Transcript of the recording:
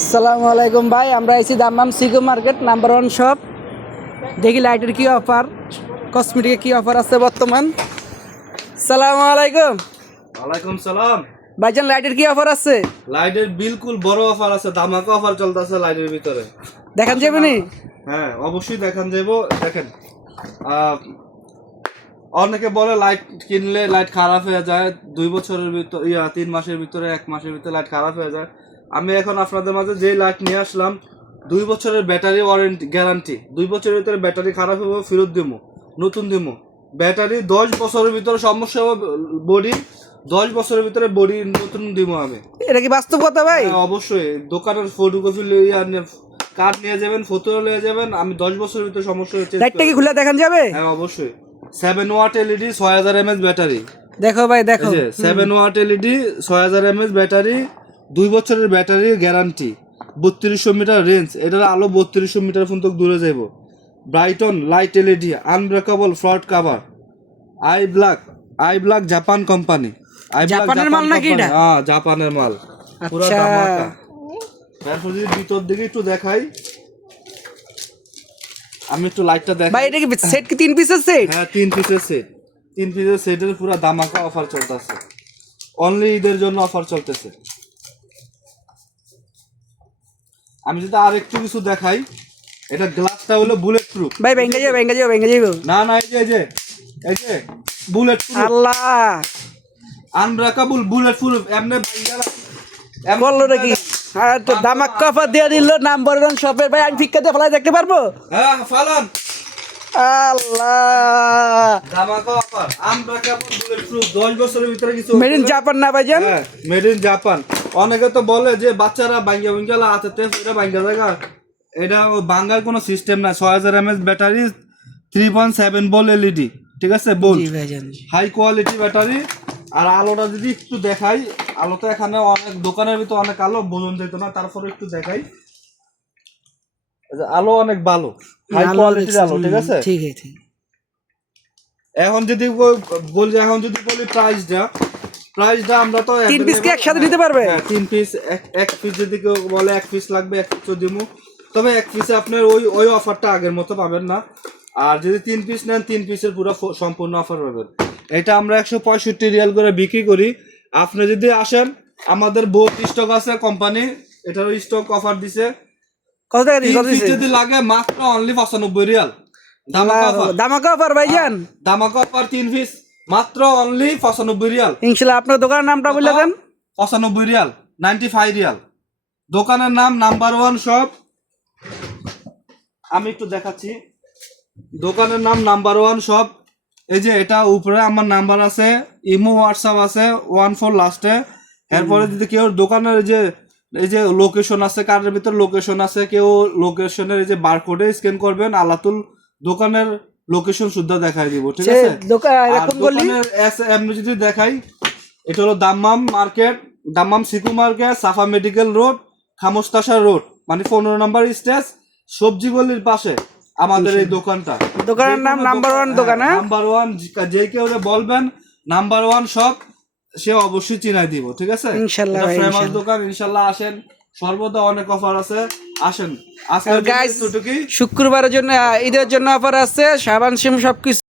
আসসালামু আলাইকুম ভাই, আমরা আইছি দাম্মাম সিকো মার্কেট নাম্বার 1 শপ। দেখি লাইটের কি অফার, কসমেটিকের কি অফার আছে বর্তমান। আসসালামু আলাইকুম। ওয়ালাইকুম সালাম। ভাইজান লাইটের কি অফার আছে? লাইটের বিলকুল বড় অফার আছে, ধামাকা অফার চলতেছে লাইটের ভিতরে। দেখান যাবে নি? হ্যাঁ অবশ্যই দেখান যাবো। দেখেন অনেকে বলে লাইট কিনলে লাইট খারাপ হয়ে যায় 2 বছরের ভিতর 3 মাসের ভিতরে 1 মাসের ভিতরে লাইট খারাপ হয়ে যায়। আমি এখন আপনাদের মাঝে যে লাইট নিয়ে আসলাম 2 বছরের ব্যাটারি ওয়ারেন্টি গ্যারান্টি। 2 বছরের ভিতরে ব্যাটারি খারাপ হবে ফেরত দিব, নতুন দিব। ব্যাটারি 10 বছরের ভিতরে সমস্যা হবে, বডি 10 বছরের ভিতরে বডি নতুন দিব আমি। এটা কি বাস্তব কথা ভাই? অবশ্যই দোকানের ফটোকপি কার্ড নিয়ে যাবেন, ফটো নিয়ে যাবেন। আমি 10 বছরের ভিতরে সমস্যা হচ্ছে। লাইটটা কি খুলে দেখান যাবে? হ্যাঁ অবশ্যই। 7 ওয়াট এলইডি 6000 এমএএইচ ব্যাটারি। দেখো ভাই দেখো, 7 ওয়াট এলইডি 6000 এমএএইচ ব্যাটারি, 2 বছরের ব্যাটারি গ্যারান্টি, 3200 মিটার রেঞ্জ। এটার আলো 3200 মিটার পর্যন্ত দূরে যাইব। Brighton light LED, unbreakable front cover, I black Japan company. জাপানের মাল নাকি এটা? হ্যাঁ জাপানের মাল, পুরো আচ্ছা। ধামাকা। তারপর যদি ভিতর দিকে একটু দেখাই, আমি একটু লাইটটা দেখাই। ভাই এটা কি সেট, কি 3 পিসের সেট? হ্যাঁ 3 পিসের সেট, 3 পিসের সেটের পুরো ধামাকা অফার চলতেছে। অনলি ঈদের জন্য অফার চলতেছে। আমি যদি আর একটু কিছু দেখাই, এটা গ্লাসটা হলো বুলেট প্রুফ। ভাই ভেঙ্গে যাবে। না এই যে বুলেট প্রুফ, আল্লাহ আনব্রেকেবল বুলেট প্রুফ। এমনি বললো নাকি? আর তো ধামাকা অফার দিয়ে দিল নাম্বার 1 শপের। ভাই আমি ফিক্কা দিয়ে ফেলাই দেখতে পারবো? হ্যাঁ ফালান। আল্লাহ, ধামাকা অফার, আনব্রেকেবল বুলেট প্রুফ, 10 বছরের ভিতরে কিছু মেড ইন জাপান না ভাইজান? হ্যাঁ মেড ইন জাপান। অনেকে তো বলে যে বাচ্চারা ভাঙ্গা হাতেতে এটা ভাঙ্গা জায়গা, এটা ভাঙ্গার কোনো সিস্টেম না। 6000 এমএএইচ ব্যাটারি, 3.7 ভোল্ট এলইডি, ঠিক আছে বোল্ট, জি ভাইজান। High quality battery. আর আলোটা যদি একটু দেখাই, আলো তো এখানে অনেক দোকানের ভিতর অনেক আলো বোঝন যেত না, তারপরে একটু দেখাই। আলো অনেক ভালো, হাই কোয়ালিটির আলো, ঠিক আছে। ঠিক আছে। এখন যদি বলি প্রাইসটা আমরা তো 3 পিস কি একসাথে নিতে পারবে? হ্যাঁ 3 পিস, এক পিস যদি কেউ বলে 1 পিস লাগবে 1 পিসও দিমু। তবে 1 পিসে আপনার ওই অফারটা আগের মতো পাবেন না। আর যদি 3 পিস নেন 3 পিসের পুরো সম্পূর্ণ অফার পাবেন। এটা আমরা 165 রিয়াল করে বিক্রি করি। আপনি যদি আসেন, আমাদের বহুত স্টক আছে কোম্পানি, এটারও স্টক অফার দিছে। কত টাকা দিছ? যদি লাগে মাত্র অনলি 95 রিয়াল। ধামাকা অফার ভাইজান। ধামাকা অফার 3 পিস মাত্র অনলি 95 রিয়াল। ইনশাআল্লাহ আপনার দোকানের নামটা বলে দেন। 95 রিয়াল, 95 রিয়াল। দোকানের নাম নাম্বার 1 শপ। আমি একটু দেখাচ্ছি, দোকানের নাম নাম্বার 1 শপ। এই যে এটা উপরে আমার নাম্বার আছে, ইমো হোয়াটসঅ্যাপ আছে 14 লাস্টে। এরপরে যদি কেউ দোকানের এই যে লোকেশন আছে, কার্ডের ভিতর লোকেশন আছে, কেউ লোকেশনের এই যে বারকোডে স্ক্যান করবেন, আলাতুল দোকানের লোকেশন শুদ্ধ দেখাই দিব, ঠিক আছে। দোকানের এমনি যদি দেখাই, এটা হলো দাম্মাম মার্কেট, দাম্মাম সিকু মার্কেট, সাফা মেডিকেল রোড, খামোস্তাশা রোড, মানে 15 নম্বর স্টেজ, সবজি গলির পাশে আমাদের এই দোকানটা। দোকানের নাম নাম্বার 1 দোকান। নাম্বার 1, যে কেউ বলবেন নাম্বার 1 শপ, সে অবশ্যই চিনাই দিব, ঠিক আছে। ইনশাআল্লাহ ফেমাস দোকান, ইনশাআল্লাহ আসেন। সর্বদা অনেক অফার আছে, আসেন। আজকে শুক্রবারের জন্য ঈদের জন্য অফার আছে, সাবান সিম সবকিছু